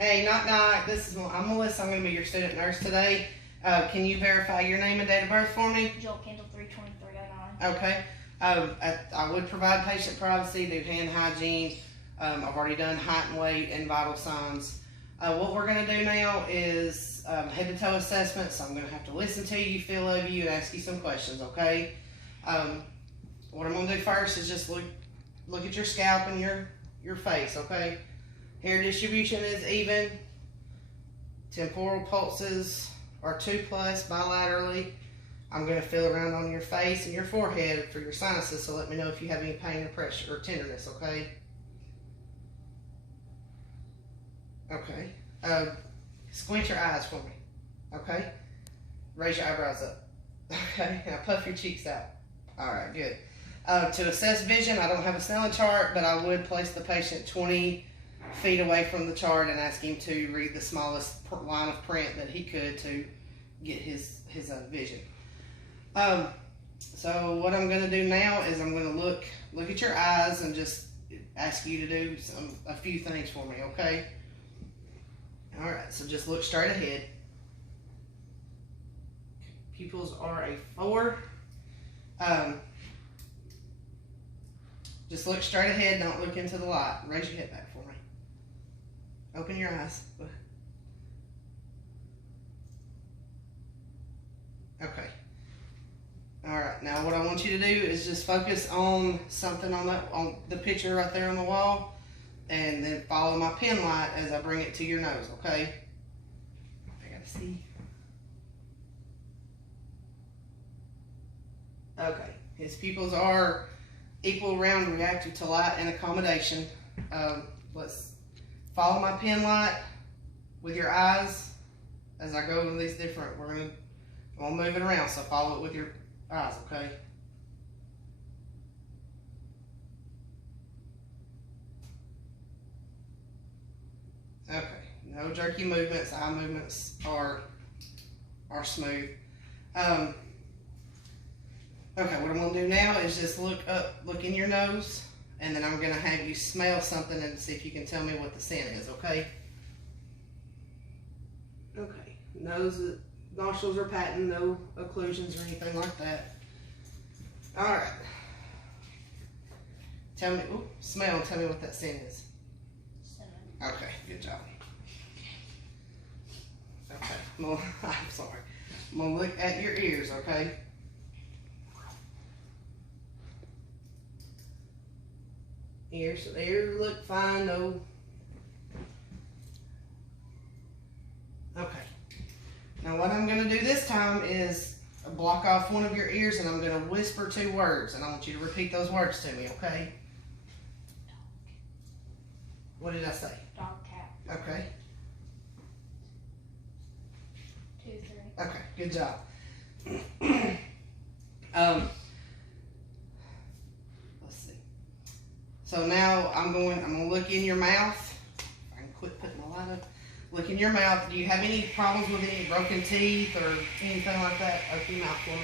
Hey, knock knock. I'm Melissa. I'm going to be your student nurse today. Can you verify your name and date of birth for me? Joel Kendall 32309. Okay. I would provide patient privacy, do hand hygiene. I've already done height and weight and vital signs. What we're going to do now is head to toe assessment. So I'm going to have to listen to you, feel of you, and ask you some questions. Okay. What I'm going to do first is just look at your scalp and your face. Okay. Hair distribution is even. Temporal pulses are 2+ bilaterally. I'm going to feel around on your face and your forehead for your sinuses, so let me know if you have any pain or pressure or tenderness, okay? Okay. Squint your eyes for me, okay? Raise your eyebrows up, okay? Now puff your cheeks out. All right, good. To assess vision, I don't have a Snellen chart, but I would place the patient 20 feet away from the chart and ask him to read the smallest line of print that he could to get his vision. So what I'm going to do now is I'm going to look at your eyes and just ask you to do a few things for me, okay? All right, so just look straight ahead. Pupils are a 4. Just look straight ahead, don't look into the light. Raise your head back for me. Open your eyes. Okay. All right. Now, what I want you to do is just focus on something on the picture right there on the wall, and then follow my pen light as I bring it to your nose. Okay. I gotta see. Okay. His pupils are equal, round, reactive to light and accommodation. Let's follow my pen light with your eyes as I go in these different. I'm gonna move it around, so follow it with your eyes, okay? Okay, no jerky movements. Eye movements are smooth. Okay, what I'm gonna do now is just look in your nose, and then I'm gonna have you smell something and see if you can tell me what the scent is, okay? Okay, nostrils are patent, no occlusions or anything like that. All right. Smell and tell me what that scent is. Cinnamon. Okay, good job. Okay, well, I'm sorry. I'm gonna look at your ears, okay? Ears look fine, no. Okay. Now what I'm gonna do this time is block off one of your ears, and I'm gonna whisper 2 words, and I want you to repeat those words to me, okay? What did I say? Dog, cat. Okay. 2, 3. Okay, good job. Let's see. So now I'm gonna look in your mouth. I can quit putting my light up. Look in your mouth. Do you have any problems with any broken teeth or anything like that? Open your mouth for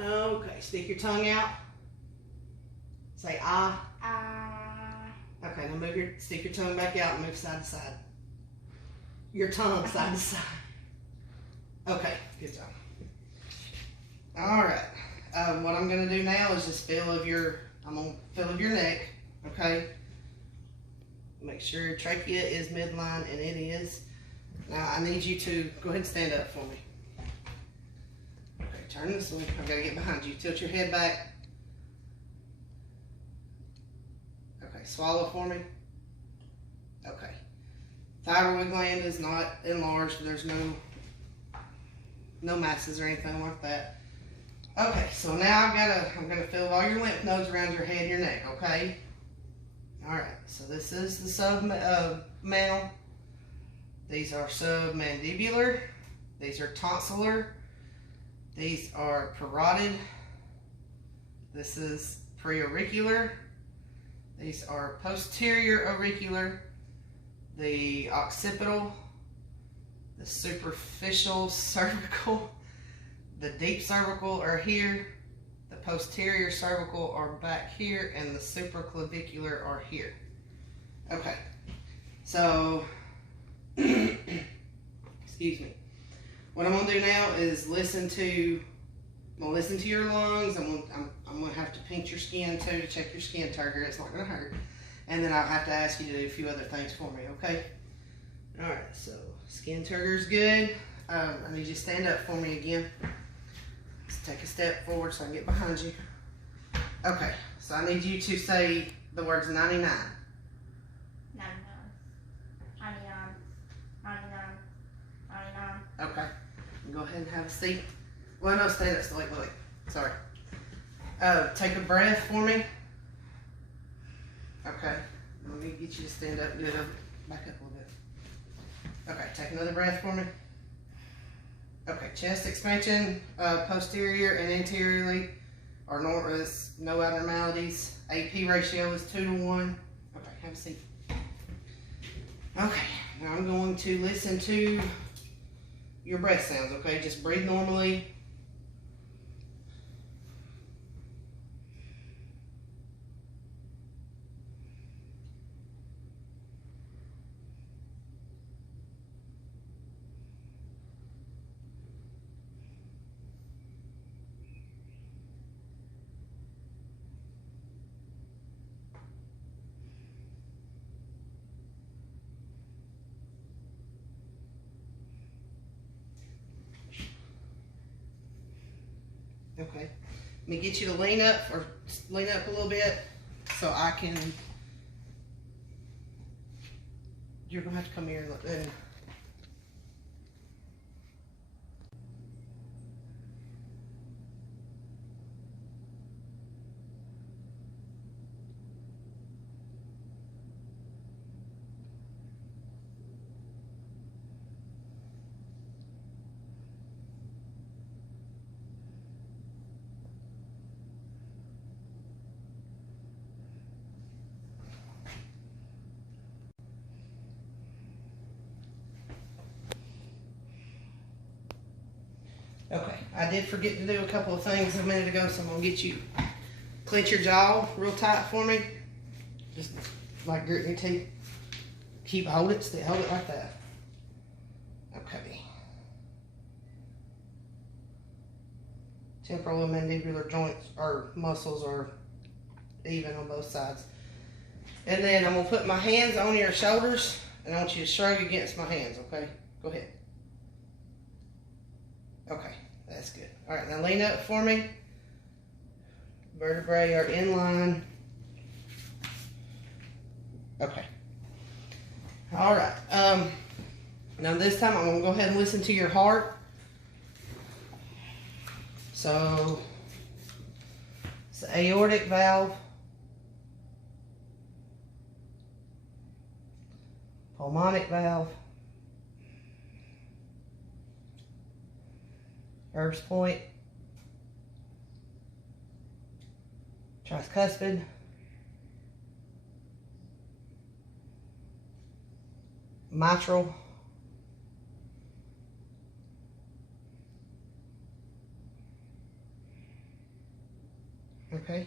me. Okay, stick your tongue out. Say ah. Okay, now stick your tongue back out and move side to side. Your tongue side to side. Okay, good job. All right. What I'm gonna do now is just feel of your neck. Okay. Make sure your trachea is midline, and it is. Now I need you to go ahead and stand up for me. Okay, turn this way. I've got to get behind you. Tilt your head back. Okay, swallow for me. Okay. Thyroid gland is not enlarged. There's no masses or anything like that. Okay, so now I'm gonna feel all your lymph nodes around your head and your neck, okay? Alright, so this is the submantle. These are submandibular. These are tonsillar. These are parotid. This is preauricular. These are posterior auricular. The occipital. The superficial cervical. The deep cervical are here. The posterior cervical are back here, and the supraclavicular are here. Okay, So, excuse me. What I'm gonna do now is listen to your lungs. I'm gonna have to pinch your skin too to check your skin turgor. It's not gonna hurt. And then I'll have to ask you to do a few other things for me, okay? All right, so skin turgor's good. I need you to stand up for me again. Let's take a step forward so I can get behind you. Okay, so I need you to say the words 99. 99. 99. 99. 99. Okay, go ahead and have a seat. Well, no, stand up. So wait. Sorry. Take a breath for me. Okay, let me get you to stand up. Good. Back up a little bit. Okay, take another breath for me. Okay, chest expansion, posterior and anteriorly, are normal. No abnormalities. AP ratio is 2 to 1. Okay, have a seat. Okay, now I'm going to listen to your breath sounds. Okay, just breathe normally. Okay, let me get you to lean up a little bit so I can. You're gonna have to come here and look. Okay, I did forget to do a couple of things a minute ago, so I'm gonna get you clench your jaw real tight for me. Just like grit your teeth. Hold it like that. Okay. Temporal and mandibular joints or muscles are even on both sides. And then I'm gonna put my hands on your shoulders and I want you to shrug against my hands, okay? Go ahead. Okay, that's good. All right, now lean up for me. Vertebrae are in line. Okay. All right. Now this time I'm gonna go ahead and listen to your heart. So it's the aortic valve, pulmonic valve, Erb's point, tricuspid, mitral, okay,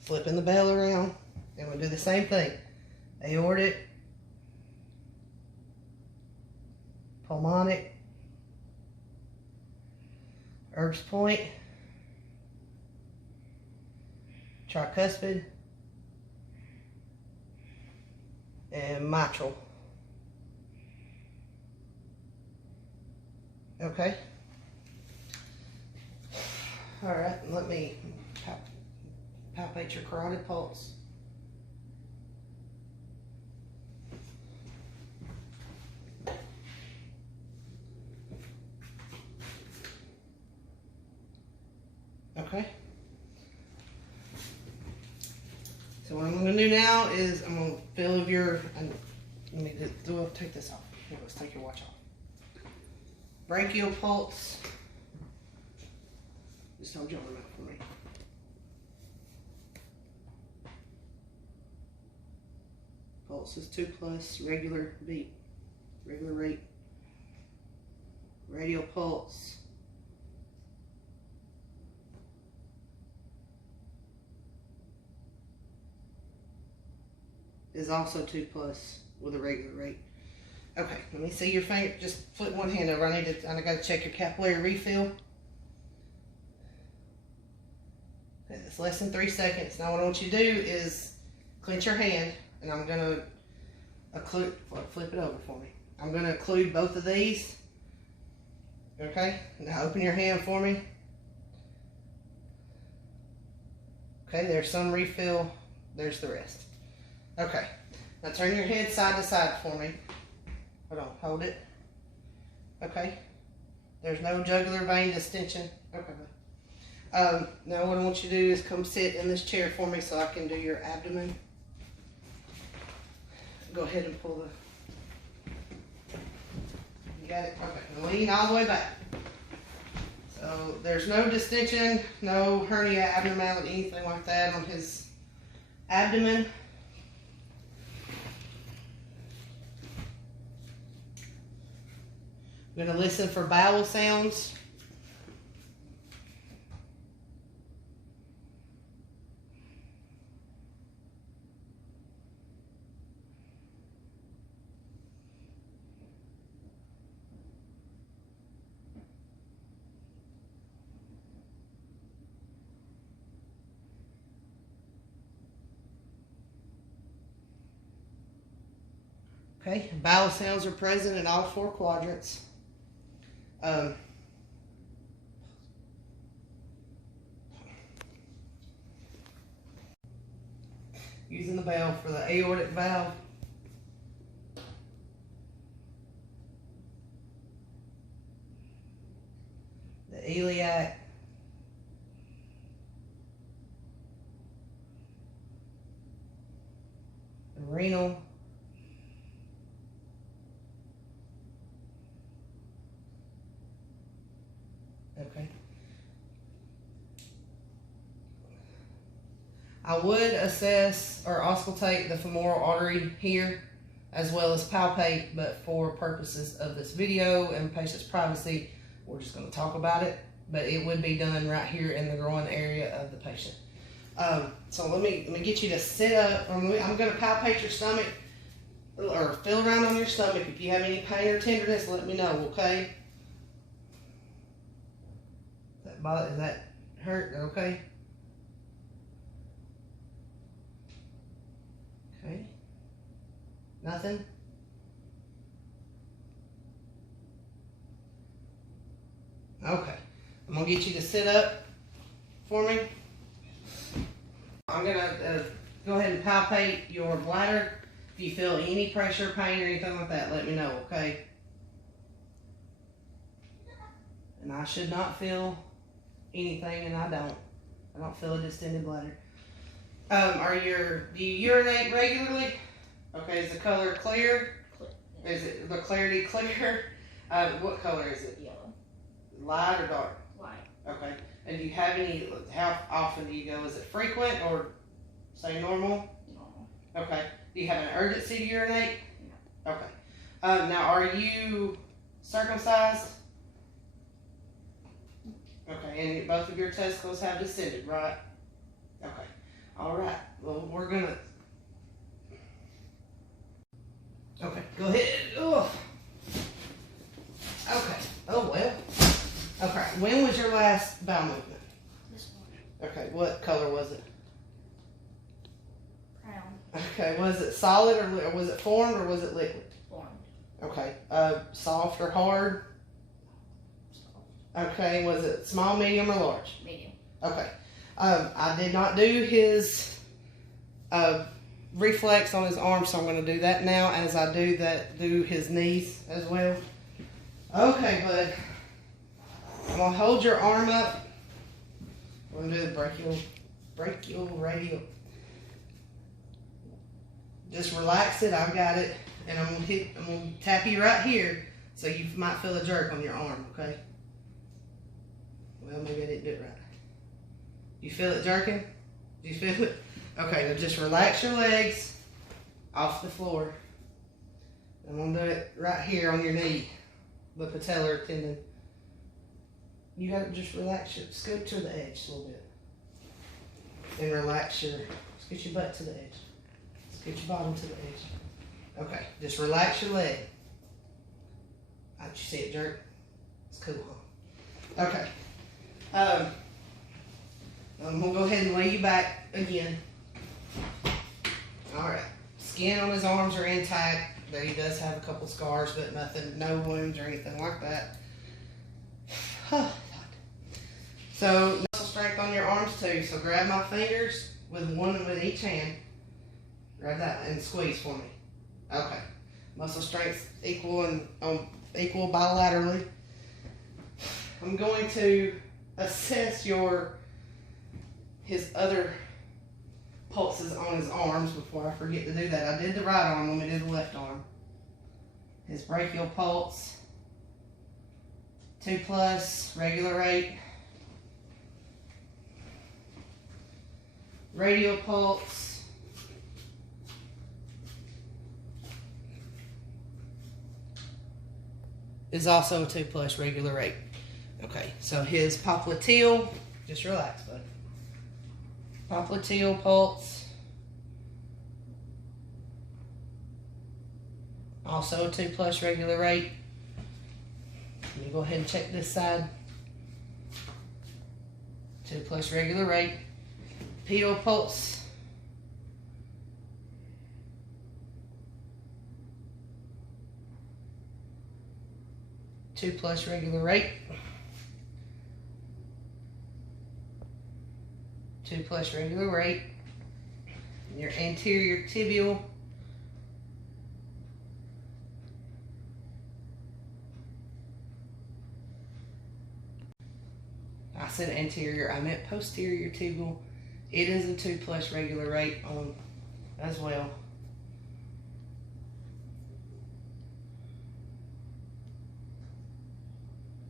flipping the bell around, and we'll do the same thing, aortic, pulmonic, Erb's point, tricuspid, and mitral. Okay. All right, let me palpate your carotid pulse. Okay. So what I'm going to do now is I'm going to feel your. Let me take this off. Here, let's take your watch off. Brachial pulse. Just hold your arm out for me. Pulse is 2+, regular beat, regular rate. Radial pulse. Is also 2+. with a regular rate. Okay, let me see your finger. Just flip one hand over. I gotta check your capillary refill. Okay, it's less than 3 seconds. Now what I want you to do is clench your hand, and I'm gonna flip it over for me. I'm gonna occlude both of these. Okay, now open your hand for me. Okay, there's some refill. There's the rest. Okay, now turn your head side to side for me. Hold on, hold it. Okay, there's no jugular vein distension. Okay. Now what I want you to do is come sit in this chair for me so I can do your abdomen. Go ahead and pull the, you got it? Okay, now lean all the way back. So there's no distension, no hernia, abnormality, anything like that on his abdomen. I'm going to listen for bowel sounds. Okay, bowel sounds are present in all 4 quadrants. Using the bell for the aortic valve. The iliac. The renal. Okay. I would assess or auscultate the femoral artery here as well as palpate, but for purposes of this video and patient's privacy, we're just going to talk about it, but it would be done right here in the groin area of the patient. So let me get you to sit up. I'm going to palpate your stomach or feel around on your stomach. If you have any pain or tenderness, let me know, okay? Is that hurt? Okay. Okay. Nothing? Okay. I'm going to get you to sit up for me. I'm going to go ahead and palpate your bladder. If you feel any pressure, pain, or anything like that, let me know, okay? And I should not feel anything, and I don't feel a distended bladder. Do you urinate regularly? Okay, is the color clear? Is it the clarity clear? What color is it? Yellow. Light or dark? Light. Okay. And do you have how often do you go? Is it frequent or say normal? Normal. Okay. Do you have an urgency to urinate? No. Okay. Now, are you circumcised? Okay, and both of your testicles have descended, right? Okay. All right. Well, we're gonna. Okay, go ahead. Oh. Okay. Oh well. Okay. When was your last bowel movement? This one. Okay. What color was it? Brown. Okay. Was it solid or was it formed or was it liquid? Formed. Okay. Soft or hard? Okay, was it small, medium, or large? Medium. Okay. I did not do his reflex on his arm, so I'm going to do that now as I do his knees as well. Okay, bud. I'm going to hold your arm up. We're going to do the brachial radial. Just relax it. I've got it. And I'm going to tap you right here so you might feel a jerk on your arm, okay? Well, maybe I didn't do it right. You feel it jerking? Do you feel it? Okay, now just relax your legs off the floor. I'm going to do it right here on your knee, the patellar tendon. You got to just relax your, scoot to the edge a little bit. And relax scoot your butt to the edge. Scoot your bottom to the edge. Okay, just relax your leg. How'd you see it jerk? It's cool, huh? Okay. I'm gonna go ahead and lay you back again. Alright. Skin on his arms are intact. There he does have a couple scars, but nothing, no wounds or anything like that. So, muscle strength on your arms too. So grab my fingers with one with each hand. Grab that and squeeze for me. Okay. Muscle strength equal and equal bilaterally. I'm going to assess his other pulses on his arms before I forget to do that. I did the right arm when we did the left arm. His brachial pulse, 2+, regular rate. Radial pulse. Is also a 2+ regular rate. Okay, so his popliteal, just relax, bud. Popliteal pulse, also a 2+ regular rate. Let me go ahead and check this side. 2+ regular rate. Pedal pulse. +2 regular rate. 2+ regular rate. Your anterior tibial. I said anterior, I meant posterior tibial. It is a 2+ regular rate on as well.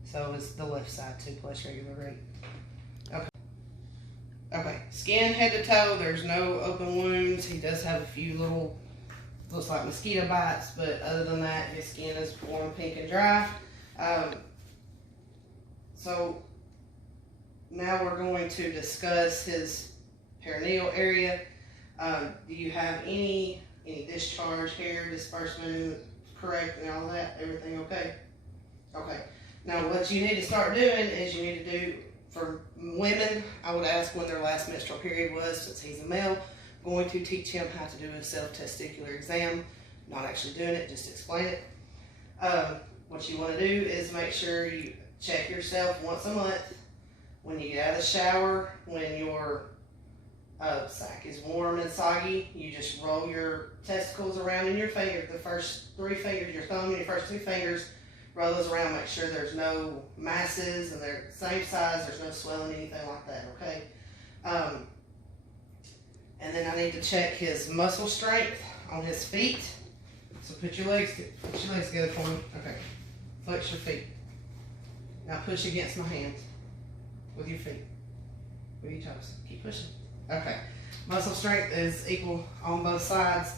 So is the left side 2+ regular rate. Okay. Okay. Skin head to toe. There's no open wounds. He does have a few little, looks like mosquito bites, but other than that, his skin is warm, pink, and dry. So now we're going to discuss his perineal area. Do you have any discharge, hair disbursement, correct, and all that? Everything okay? Okay. Now what you need to start doing is you need to do, for women, I would ask when their last menstrual period was, since he's a male. I'm going to teach him how to do a self-testicular exam. Not actually doing it, just explain it. What you want to do is make sure you check yourself once a month. When you get out of the shower, when your sac is warm and soggy, you just roll your testicles around in your finger, the first 3 fingers, your thumb and your first 2 fingers, roll those around, make sure there's no masses and they're the same size, there's no swelling, anything like that, okay? And then I need to check his muscle strength on his feet. So put your legs together for me. Okay. Flex your feet. Now push against my hands with your feet, with your toes. Keep pushing. Okay. Muscle strength is equal on both sides.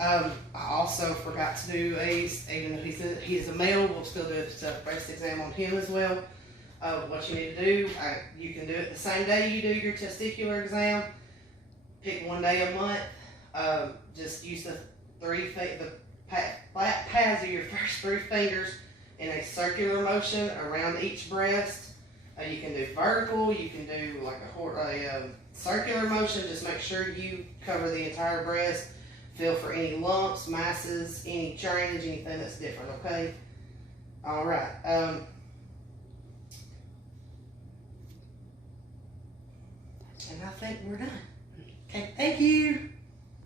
I also forgot to do even though he's a male, we'll still do a self-breast exam on him as well. What you need to do, you can do it the same day you do your testicular exam. Pick one day a month. Just use the flat pads of your first 3 fingers in a circular motion around each breast. You can do vertical, you can do like a circular motion. Just make sure you cover the entire breast. Feel for any lumps, masses, any drainage, anything that's different, okay? All right. And I think we're done. Okay, thank you.